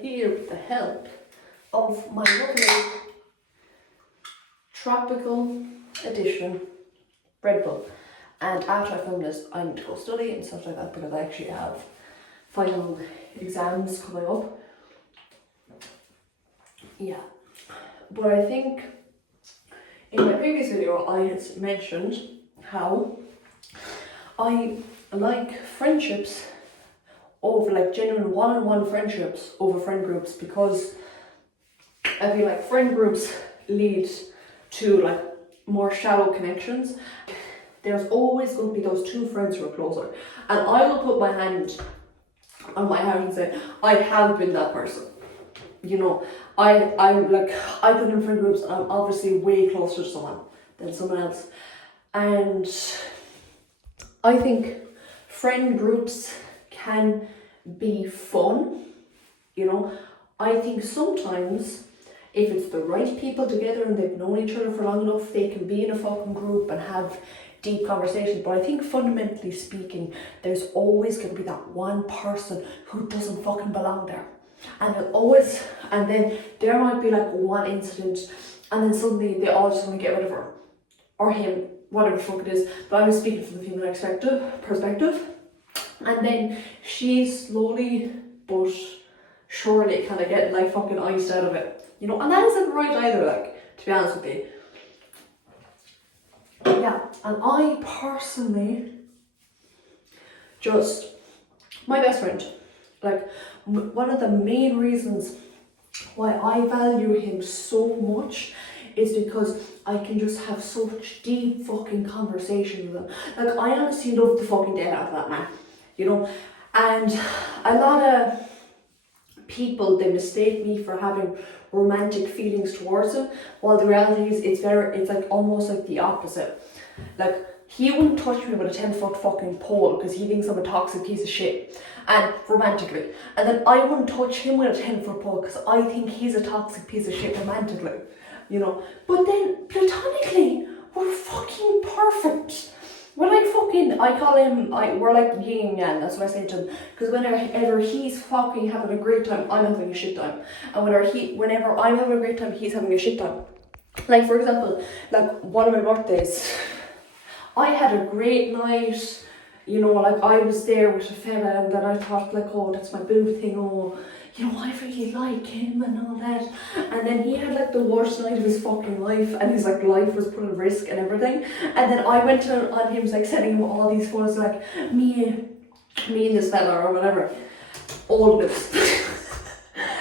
here with the help of my lovely tropical edition Red Bull. And after I film this, I need to go study and stuff like that because I actually have final exams coming up. Yeah, but I think in my previous video I had mentioned how I like friendships over, like, genuine one-on-one friendships over friend groups, because I feel like friend groups lead to like more shallow connections. There's always going to be those two friends who are closer, and I will put my hand on my heart and say I have been that person. You know, I've been in friend groups and I'm obviously way closer to someone than someone else, and I think friend groups can be fun. You know, I think sometimes if it's the right people together and they've known each other for long enough, they can be in a fucking group and have deep conversations. But I think fundamentally speaking, there's always going to be that one person who doesn't fucking belong there. And then there might be like one incident and then suddenly they all just want to get rid of her or him, whatever the fuck it is. But I'm speaking from the female perspective. And then she's slowly but surely kind of getting like fucking iced out of it. You know, and that isn't right either, like, to be honest with you. Yeah, and I personally my best friend, like, one of the main reasons why I value him so much is because I can just have such deep fucking conversations with him. Like, I honestly love the fucking dead out of that man, you know. And a lot of people, they mistake me for having romantic feelings towards him, while the reality is it's like almost like the opposite. Like, he wouldn't touch me with a 10-foot fucking pole because he thinks I'm a toxic piece of shit, and romantically. And then I wouldn't touch him with a 10-foot pole because I think he's a toxic piece of shit romantically, you know. But then platonically, we're fucking perfect. We're like fucking, I call him, we're like yin and yang, that's what I say to him. Because whenever he's fucking having a great time, I'm having a shit time. And whenever I'm having a great time, he's having a shit time. Like, for example, like one of my birthdays, I had a great night, you know, like I was there with a fella, and then I thought like, oh, that's my boo thing, oh, you know, I really like him and all that. And then he had like the worst night of his fucking life, and his like life was put at risk and everything. And then I went on him, like sending him all these photos, like me and this fella or whatever, all this.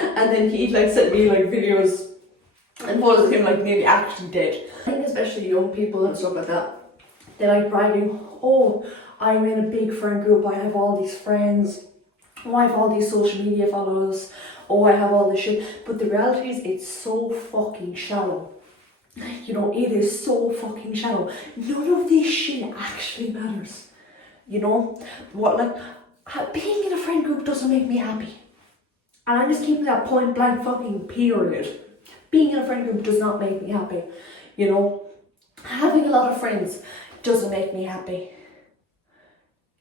And then he like sent me like videos and photos of him like nearly actually dead. I think especially young people and stuff like that, they like bragging, oh, I'm in a big friend group, I have all these friends, oh, I have all these social media followers, oh, I have all this shit. But the reality is, it's so fucking shallow. You know, it is so fucking shallow. None of this shit actually matters. You know, being in a friend group doesn't make me happy. And I'm just keeping that point blank fucking period. Being in a friend group does not make me happy. You know, having a lot of friends doesn't make me happy.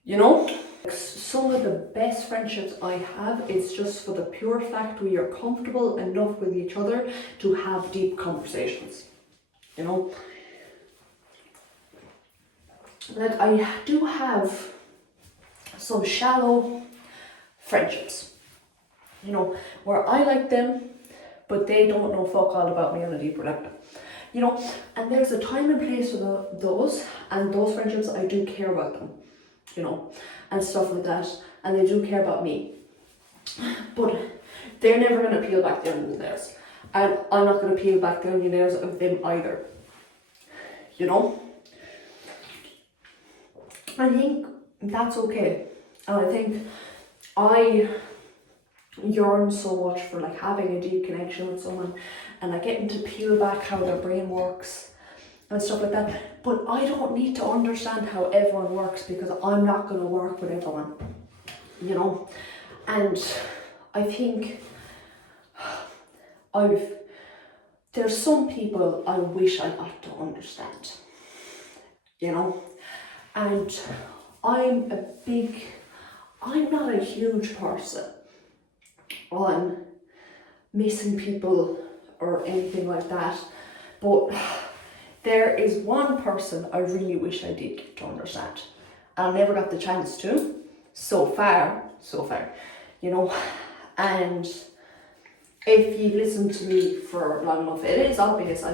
You know? Some of the best friendships I have, it's just for the pure fact we are comfortable enough with each other to have deep conversations. You know? Like, I do have some shallow friendships, you know, where I like them, but they don't know fuck all about me on a deeper level. You know, and there's a time and place for those, and those friendships, I do care about them, you know, and stuff like that, and they do care about me. But they're never going to peel back the onion layers, and I'm not going to peel back the onion layers of them either, you know. I think that's okay, and I think I yearn so much for like having a deep connection with someone and like getting to peel back how their brain works and stuff like that. But I don't need to understand how everyone works because I'm not going to work with everyone, you know. And I think there's some people I wish I got to understand, you know. And I'm not a huge person on missing people or anything like that. But there is one person I really wish I did get to understand. I never got the chance to, so far, you know. And if you listen to me for long enough, it is obvious I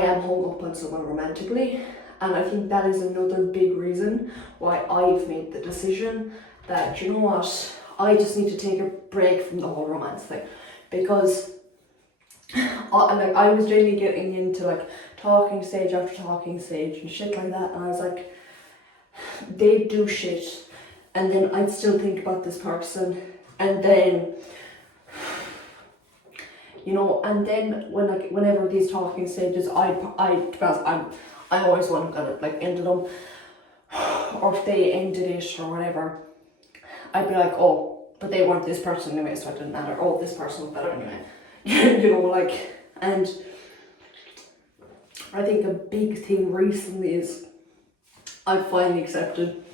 am hung up on someone romantically. And I think that is another big reason why I've made the decision that, you know what, I just need to take a break from the whole romance thing. Because I was generally getting into like talking stage after talking stage and shit like that, and I was like, they do shit, and then I'd still think about this person, and then, you know, and then whenever these talking stages, I always want to kind of like ended them, or if they ended it or whatever, I'd be like, oh, but they weren't this person anyway, so it didn't matter. Oh, this person was better anyway. You know, like, and I think a big thing recently is I've finally accepted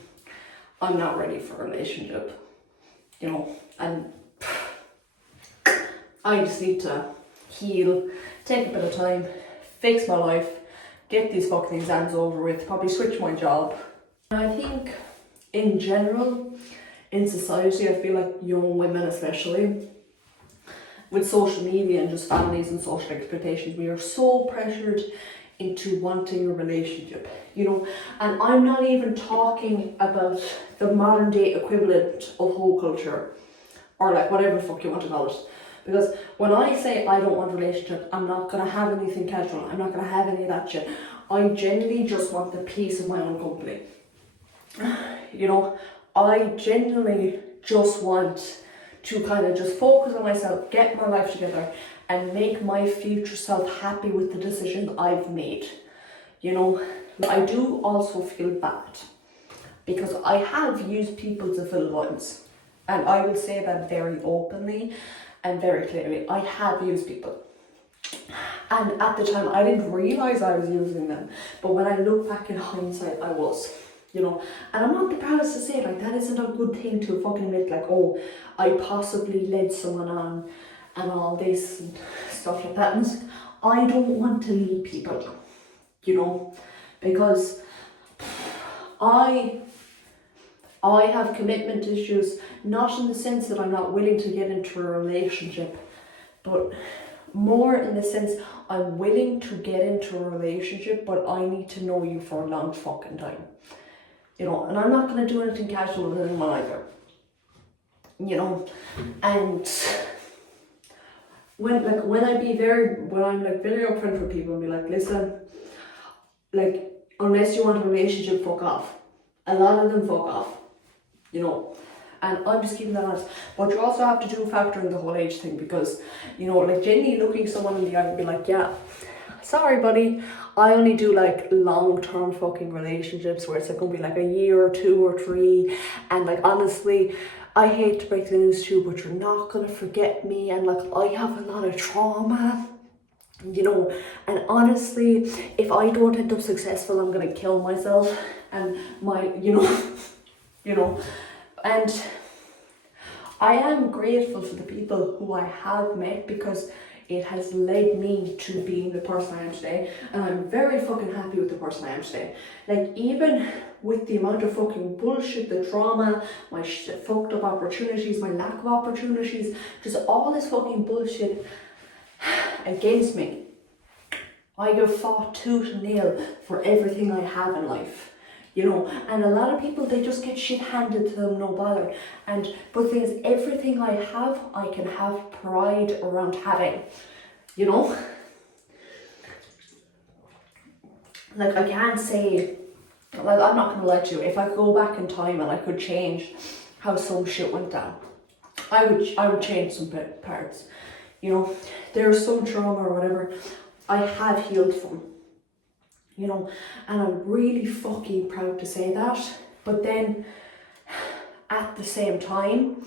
I'm not ready for a relationship, you know, and I just need to heal, take a bit of time, fix my life, get these fucking exams over with, probably switch my job. And I think in general, in society, I feel like young women especially, with social media and just families and social expectations, we are so pressured into wanting a relationship, you know. And I'm not even talking about the modern day equivalent of whole culture, or like whatever the fuck you want to call it. Because when I say I don't want a relationship, I'm not gonna have anything casual, I'm not gonna have any of that shit. I genuinely just want the peace of my own company. You know, I genuinely just want to kind of just focus on myself, get my life together, and make my future self happy with the decisions I've made. You know, I do also feel bad because I have used people to fill voids, and I will say that very openly and very clearly. I have used people, and at the time I didn't realize I was using them, but when I look back in hindsight, I was. You know, and I'm not the proudest to say, like, that isn't a good thing to fucking admit, like, oh, I possibly led someone on and all this and stuff like that. And I don't want to lead people, you know, because I have commitment issues, not in the sense that I'm not willing to get into a relationship, but more in the sense I'm willing to get into a relationship, but I need to know you for a long fucking time. You know, and I'm not going to do anything casual with anyone either. You know, and when I'm like very upfront with people and be like, listen, like, unless you want a relationship, fuck off. A lot of them fuck off. You know, and I'm just keeping that honest. But you also have to factor in the whole age thing, because, you know, like, genuinely looking someone in the eye and be like, yeah, sorry buddy, I only do like long-term fucking relationships where it's like gonna be like a year or 2 or 3, and like, honestly, I hate to break the news to you, but you're not gonna forget me, and like, I have a lot of trauma, you know, and honestly, if I don't end up successful, I'm gonna kill myself and my, you know, and I am grateful for the people who I have met, because it has led me to being the person I am today, and I'm very fucking happy with the person I am today. Like, even with the amount of fucking bullshit, the trauma, my fucked up opportunities, my lack of opportunities, just all this fucking bullshit against me, I have fought tooth and nail for everything I have in life. You know, and a lot of people, they just get shit handed to them, no bother. But the thing is, everything I have, I can have pride around having, you know? Like, I can't say, like, I'm not gonna lie to you, if I go back in time and I could change how some shit went down, I would change some parts, you know? There's some trauma or whatever I have healed from. You know, and I'm really fucking proud to say that. But then at the same time,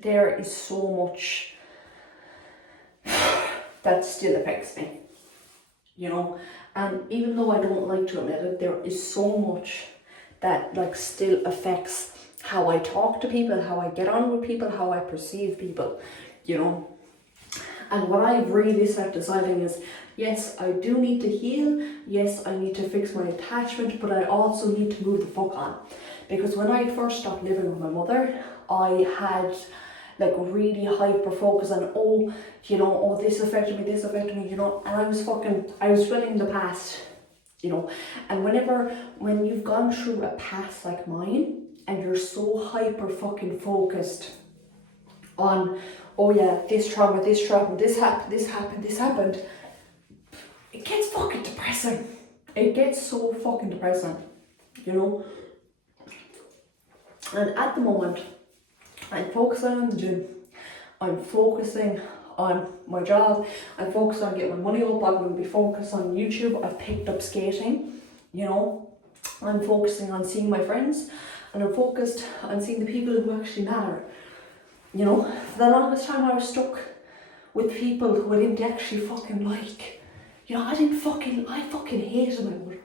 there is so much that still affects me, you know, and even though I don't like to admit it, there is so much that like still affects how I talk to people, how I get on with people, how I perceive people, you know. And what I've really started deciding is, yes, I do need to heal, yes, I need to fix my attachment, but I also need to move the fuck on. Because when I first stopped living with my mother, I had like really hyper focus on, oh, you know, oh, this affected me, you know, and I was dwelling in the past, you know. And when you've gone through a past like mine, and you're so hyper fucking focused on, oh yeah, this trauma, this happened, it gets fucking depressing. It gets so fucking depressing, you know. And at the moment, I'm focusing on the gym, I'm focusing on my job, I'm focused on getting my money up, I'm going to be focused on YouTube, I've picked up skating, you know, I'm focusing on seeing my friends, and I'm focused on seeing the people who actually matter. You know, for the longest time I was stuck with people who I didn't actually fucking like. You know, I fucking hated my mother.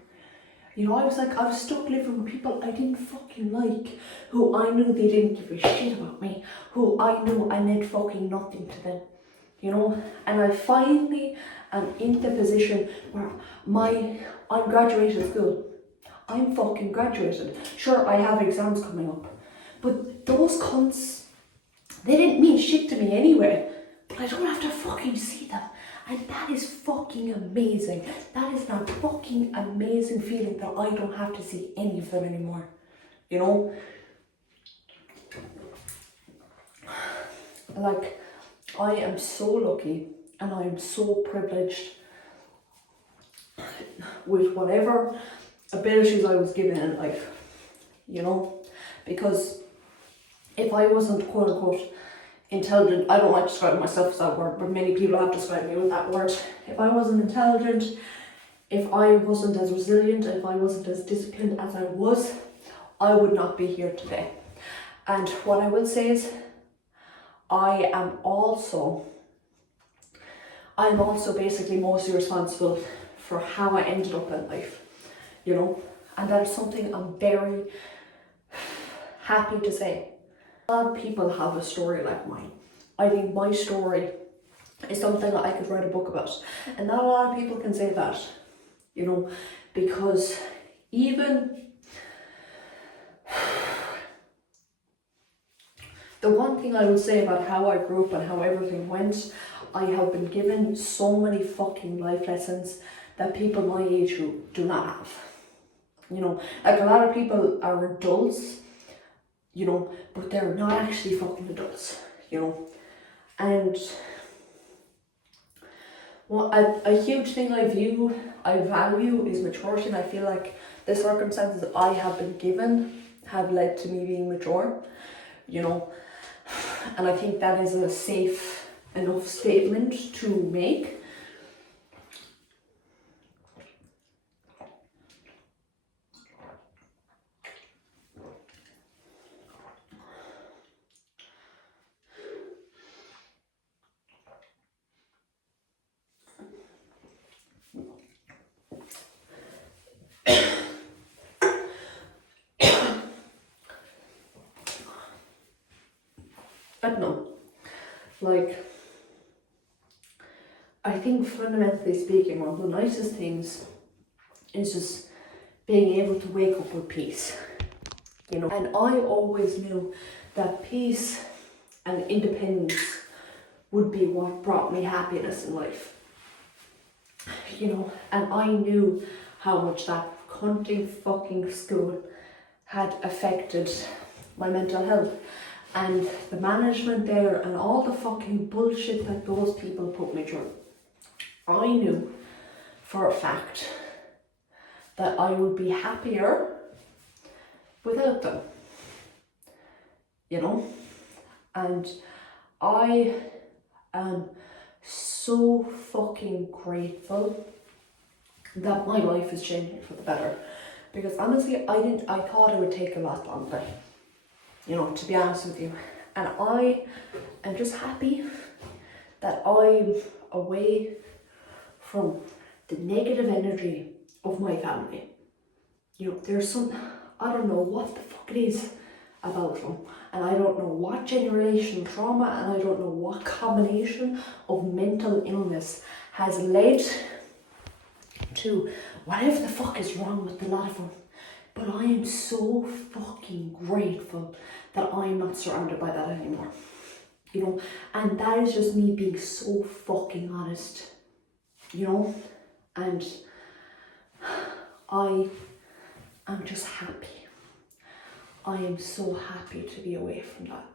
You know, I was stuck living with people I didn't fucking like, who I knew they didn't give a shit about me, who I knew I meant fucking nothing to them. You know, and I finally am in the position where I'm graduated school. I'm fucking graduated. Sure, I have exams coming up, but those cunts, they didn't mean shit to me anyway, but I don't have to fucking see them. And that is fucking amazing. That is a fucking amazing feeling that I don't have to see any of them anymore. You know? Like, I am so lucky and I am so privileged with whatever abilities I was given in life. You know? Because if I wasn't quote unquote intelligent, I don't like describing myself as that word, but many people have described me with that word. If I wasn't intelligent, if I wasn't as resilient, if I wasn't as disciplined as I was, I would not be here today. And what I will say is, I'm also basically mostly responsible for how I ended up in life, you know, and that is something I'm very happy to say. A lot of people have a story like mine. I think my story is something that I could write a book about, and not a lot of people can say that, you know, because even the one thing I would say about how I grew up and how everything went, I have been given so many fucking life lessons that people my age who do not have. You know, like a lot of people are adults, you know, but they're not actually fucking adults, you know. And well, a huge thing I value is maturity, and I feel like the circumstances I have been given have led to me being mature, you know. And I think that is a safe enough statement to make. I don't know, like, I think fundamentally speaking, one of the nicest things is just being able to wake up with peace, you know. And I always knew that peace and independence would be what brought me happiness in life, you know. And I knew how much that cunting fucking school had affected my mental health, and the management there, and all the fucking bullshit that those people put me through. I knew for a fact that I would be happier without them, you know. And I am so fucking grateful that my life is changing for the better, because honestly I thought it would take a lot longer, you know, to be honest with you. And I am just happy that I'm away from the negative energy of my family. You know, there's some, I don't know what the fuck it is about him. And I don't know what generational trauma and I don't know what combination of mental illness has led to whatever the fuck is wrong with the lot of them. But I am so fucking grateful that I'm not surrounded by that anymore. You know, and that is just me being so fucking honest, you know, and I am just happy. I am so happy to be away from that.